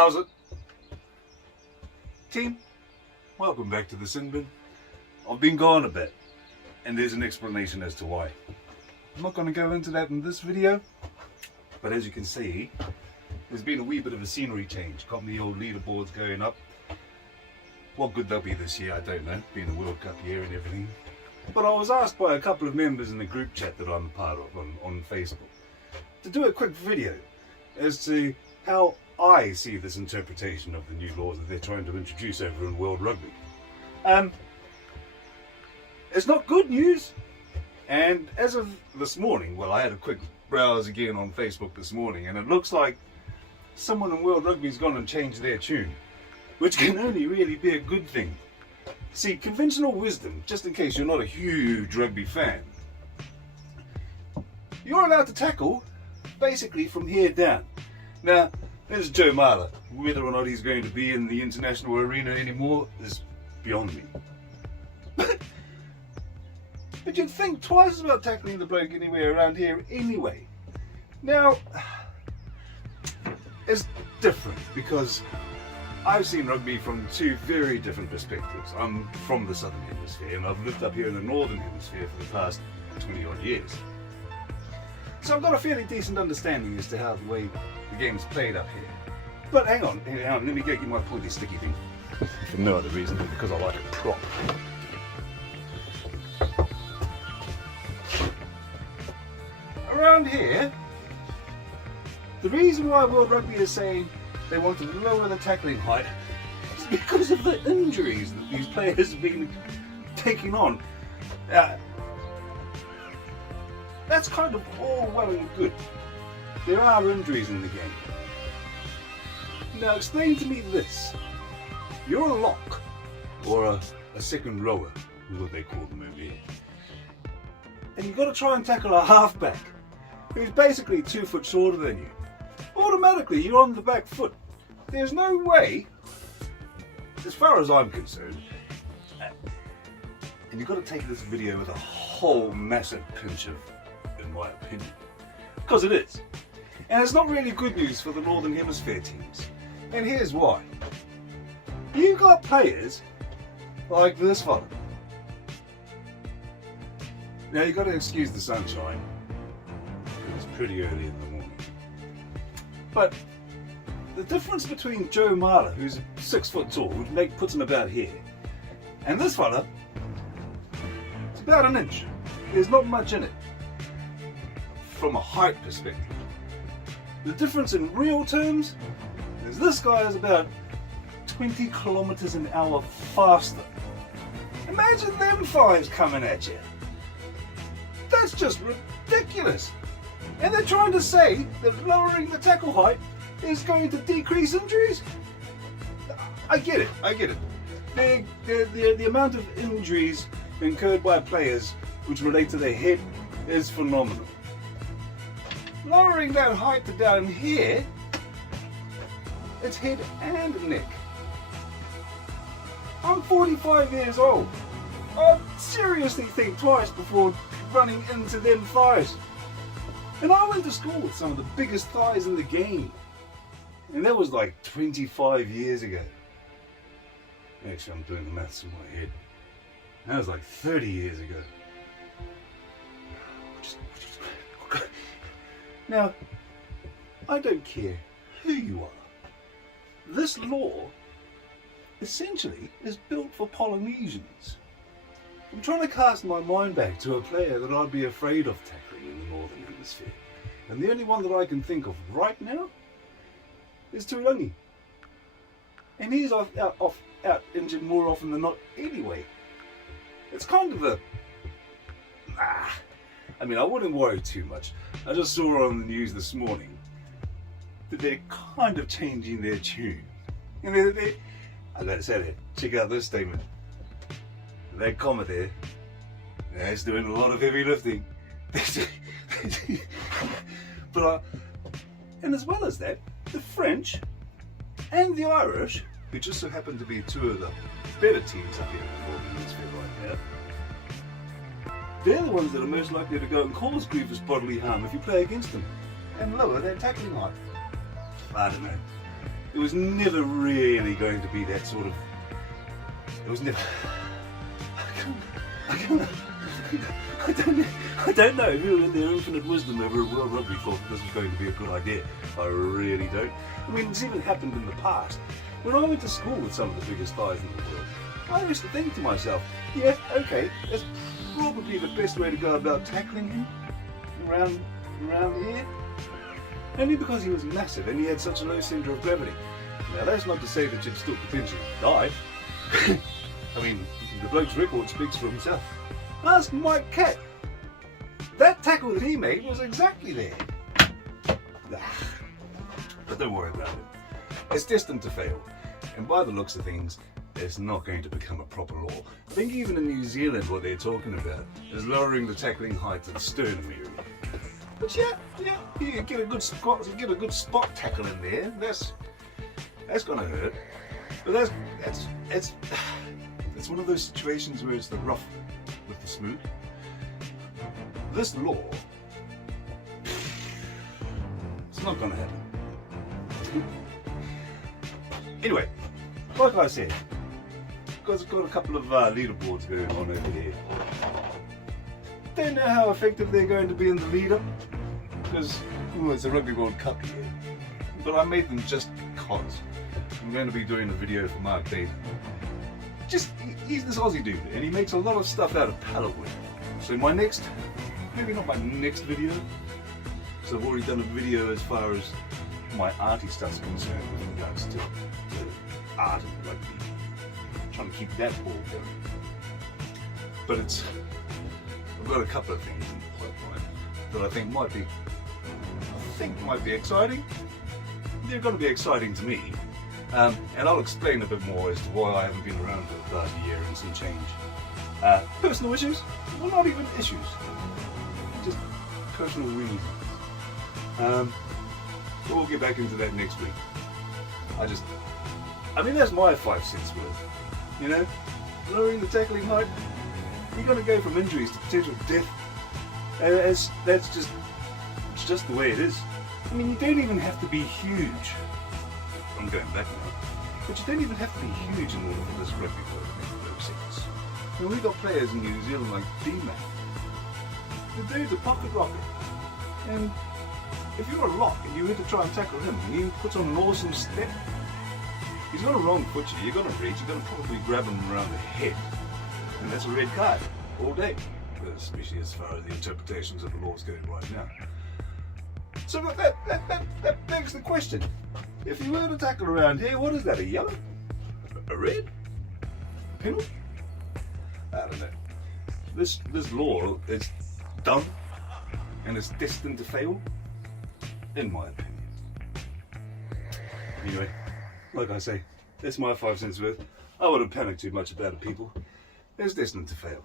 How's it? Team, welcome back to the sin bin. I've been gone a bit, and there's an explanation as to why. I'm not going to go into that in this video, but as you can see, there's been a wee bit of a scenery change. Got the old leaderboards going up. What good they'll be this year, I don't know, being a World Cup year and everything. But I was asked by a couple of members in the group chat that I'm a part of on Facebook to do a quick video as to how I see this interpretation of the new laws that they're trying to introduce over in World Rugby. It's not good news, and as of this morning, well, I had a quick browse again on Facebook this morning, and it looks like someone in World Rugby's gone and changed their tune, which can only really be a good thing. See, conventional wisdom, just in case you're not a huge rugby fan, you're allowed to tackle basically from here down. Now, there's 𝐥𝐢𝐤𝐤. Whether or not he's going to be in the international arena anymore is beyond me. But you'd think twice about tackling the bloke anywhere around here anyway. Now, it's different because I've seen rugby from two very different perspectives. I'm from the southern hemisphere and I've lived up here in the northern hemisphere for the past 20 odd years. So I've got a fairly decent understanding as to how the way the game's played up here. But hang on, let me get you my pointy sticky thing. For no other reason than because I like it prop. Around here, the reason why World Rugby is saying they want to lower the tackling height is because of the injuries that these players have been taking on. That's kind of all well and good. There are injuries in the game. Now explain to me this. You're a lock, or a second rower, is what they call them over here. And you've got to try and tackle a halfback, who's basically 2 foot shorter than you. Automatically you're on the back foot. There's no way, as far as I'm concerned, and you've got to take this video with a whole massive pinch of, in my opinion, because it is. And it's not really good news for the Northern Hemisphere teams. And here's why. You've got players like this fella. Now you've got to excuse the sunshine. It's pretty early in the morning. But the difference between 𝐥𝐢𝐤𝐤, who's 6 foot tall, which puts him about here, and this fella, it's about an inch. There's not much in it from a height perspective. The difference in real terms is this guy is about 20 kilometers an hour faster. Imagine them fives coming at you. That's just ridiculous. And they're trying to say that lowering the tackle height is going to decrease injuries? I get it. The amount of injuries incurred by players which relate to their head is phenomenal. Lowering that height to down here, it's head and neck. I'm 45 years old. I'd seriously think twice before running into them thighs. And I went to school with some of the biggest thighs in the game. And that was like 25 years ago. Actually, I'm doing the maths in my head. That was like 30 years ago. Now, I don't care who you are. This law essentially is built for Polynesians. I'm trying to cast my mind back to a player that I'd be afraid of tackling in the Northern Hemisphere. And the only one that I can think of right now is 𝐸. And he's out injured more often than not anyway. It's kind of a... I mean, I wouldn't worry too much. I just saw on the news this morning that they're kind of changing their tune. And I gotta say that, check out this statement. That comma there, that's doing a lot of heavy lifting. But and as well as that, the French and the Irish, who just so happen to be two of the better teams up here in the Northern Hemisphere right now, they're the ones that are most likely to go and cause grievous bodily harm if you play against them and lower their tackling height. I don't know. It was never really going to be that sort of. It was never. I don't know who in their infinite wisdom over at World Rugby thought this was going to be a good idea. I really don't. I mean, it's even happened in the past. When I went to school with some of the biggest guys in the world, I used to think to myself, yeah, okay, that's probably the best way to go about tackling him around here. Only because he was massive and he had such a low centre of gravity. Now that's not to say that you'd still potentially die. I mean, the bloke's record speaks for himself. Ask Mike Cat. That tackle that he made was exactly there. But don't worry about it. It's destined to fail. And by the looks of things, it's not going to become a proper law. I think even in New Zealand what they're talking about is lowering the tackling height to the sternum area. But yeah, you get a good spot tackle in there. That's gonna hurt. But it's one of those situations where it's the rough with the smooth. This law, it's not gonna happen. Anyway, like I said, got a couple of leaderboards going on over here. Don't know how effective they're going to be in the lead-up, because it's a Rugby World Cup here. But I made them just because I'm going to be doing a video for Mark David. He's this Aussie dude, and he makes a lot of stuff out of pallet wood. So maybe not my next video, because I've already done a video as far as my arty stuff's concerned with regards to art and rugby. I'm trying to keep that ball going. But I've got a couple of things in the pipeline that I think might be exciting. They're going to be exciting to me. And I'll explain a bit more as to why I haven't been around for the past year and some change. Personal issues? Well, not even issues. Just personal reasons. But we'll get back into that next week. I mean, that's my 5 cents worth. You know, lowering the tackling height, you're going to go from injuries to potential death. It's just the way it is. I mean, you don't even have to be huge. I'm going back now. But you don't even have to be huge in order for this rugby world to make no sense. I mean, we've got players in New Zealand like D-Man. The dude's a pocket rocket. And if you're a lock and you need to try and tackle him and he puts on an awesome step, he's going to wrong foot you, you're going to reach, you're going to probably grab him around the head. And that's a red card all day. Especially as far as the interpretations of the laws go right now. So that begs the question. If you were to tackle around here, what is that, a yellow? A red? A penalty? I don't know. This law is dumb and it's destined to fail, in my opinion. Anyway, like I say, that's my 5 cents worth. I wouldn't panic too much about it, people. It's destined to fail.